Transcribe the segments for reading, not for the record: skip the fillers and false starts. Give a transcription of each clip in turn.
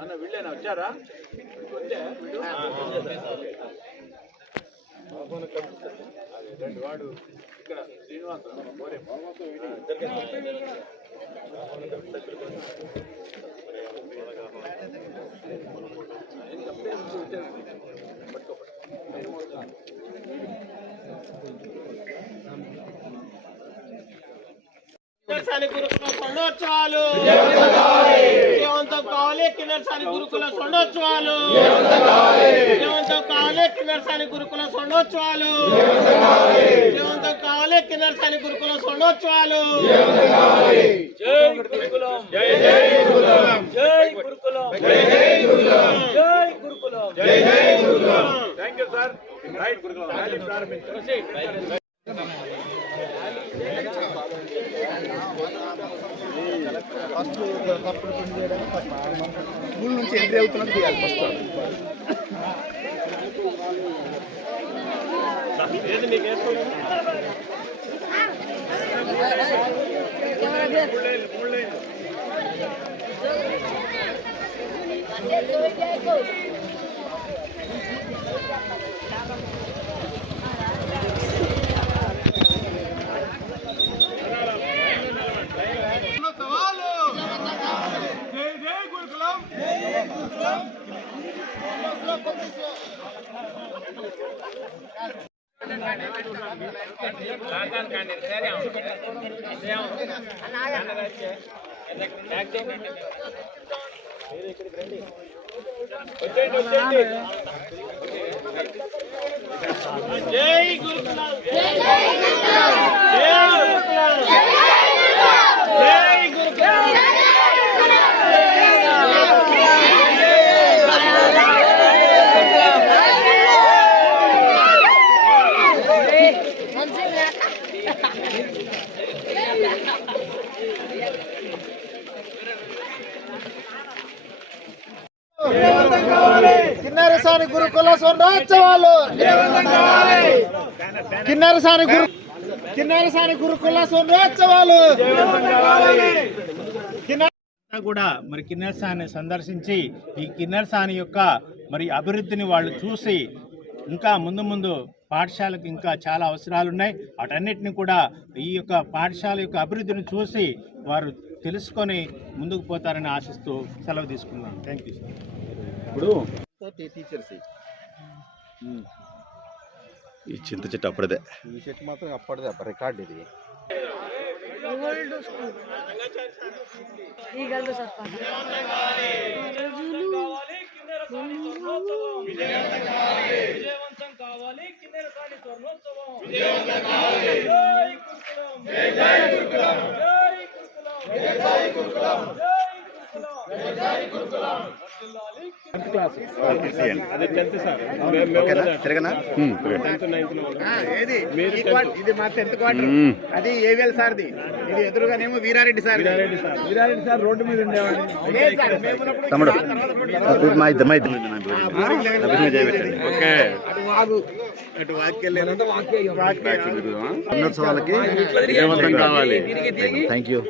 అన్న వీళ్ళేనా వచ్చారా? వాడు ఇక్కడ శ్రీనివాస గురుకుల స్వర్ణోత్సవాలు విజయవంతం కావాలి. కిన్నెరసాని గురుకుల స్వర్ణోత్సవాలు విజయవంతం కావాలి. కిన్నెరసాని గురుకుల స్వర్ణోత్సవాలు విజయవంతం కావాలి. కిన్నెరసాని గురుకుల స్వర్ణోత్సవాలు. జై గురుకులం, జై జై గురుకులం, జై గురుకులం, జై జై గురుకులం, జై గురుకులం, జై జై Gurukulam. Thank you sir. Right Gurukulam rally ప్రారంభించారు. స్కూల్ నుంచి ఎంట్రీ అవుతున్నది తీయాలి ఫస్ట్. జై గురుకులం, జై కిన్నెరసాని గురుకుల స్వర్ణోత్సవాలు కిన్నెరసాని గురుకుల స్వర్ణోత్సవాలు కూడా మరి కిన్నెరసాని సందర్శించి ఈ కిన్నెరసాని యొక్క మరి అభివృద్ధిని వాళ్ళు చూసి ఇంకా ముందు పాఠశాలకు ఇంకా చాలా అవసరాలు ఉన్నాయి. వాటన్నిటిని కూడా ఈ యొక్క పాఠశాల యొక్క అభివృద్ధిని చూసి వారు తెలుసుకొని ముందుకు పోతారని ఆశిస్తూ సెలవు తీసుకున్నాను. Thank you sir. ఇప్పుడు టీచర్స్ ఈ చింత చెట్టు అప్పటిదే, ఈ చెట్టు మాత్రం అప్పటిదే రికార్డ్ ఇది. ఇది మా 10th క్వార్టర్. అది ఏవిఎల్ సార్ది. ఇది ఎదురుగానేమో Veerareddy sir. Veerareddy sir road మీద ఉండేవాడు. స్వర్ణోత్సవాలకి విజయవంతం కావాలి. Thank you.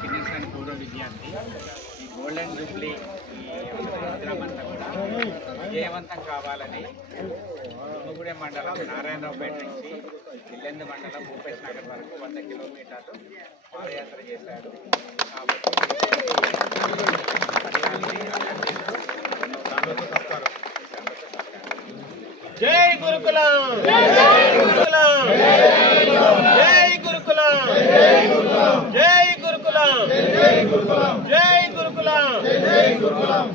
కిన్నెరసాని పూర్వ విద్యార్థి ఈ గోల్డెన్ జూబ్లీ ప్రోగ్రామ్ అంతా కూడా విజయవంతం కావాలని ముగ్గుడెం మండలం నారాయణరావుపేట నుంచి ఇల్లెందు మండలం భూపేశ్ నగర్ వరకు 100 కిలోమీటర్లు పాదయాత్ర చేశాడు. జై గురుకులం, జై గురుకులం, జై గురుకులం, జై గురుకులం, జై గురుకులం, జై గురుకులం.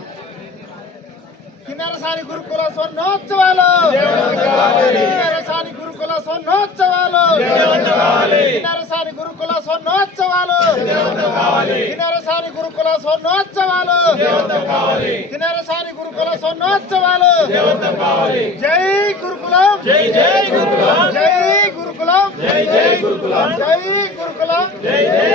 కిన్నెరసాని గురుకుల స్వర్ణోత్సవాలు, కిన్నెరసాని గురుకుల స్వర్ణోత్సవాలు, కిన్నెరసాని గురుకుల స్వర్ణోత్సవాలు, కిన్నెరసాని గురుకుల స్వర్ణోత్సవాలు, కిన్నెరసాని గురుకుల స్వర్ణోత్సవాలు. జై గురుకులం, జై జై గురుకులం, జై గురుకులం, జై జై గురుకులం, జై గురుకులం, జై జై.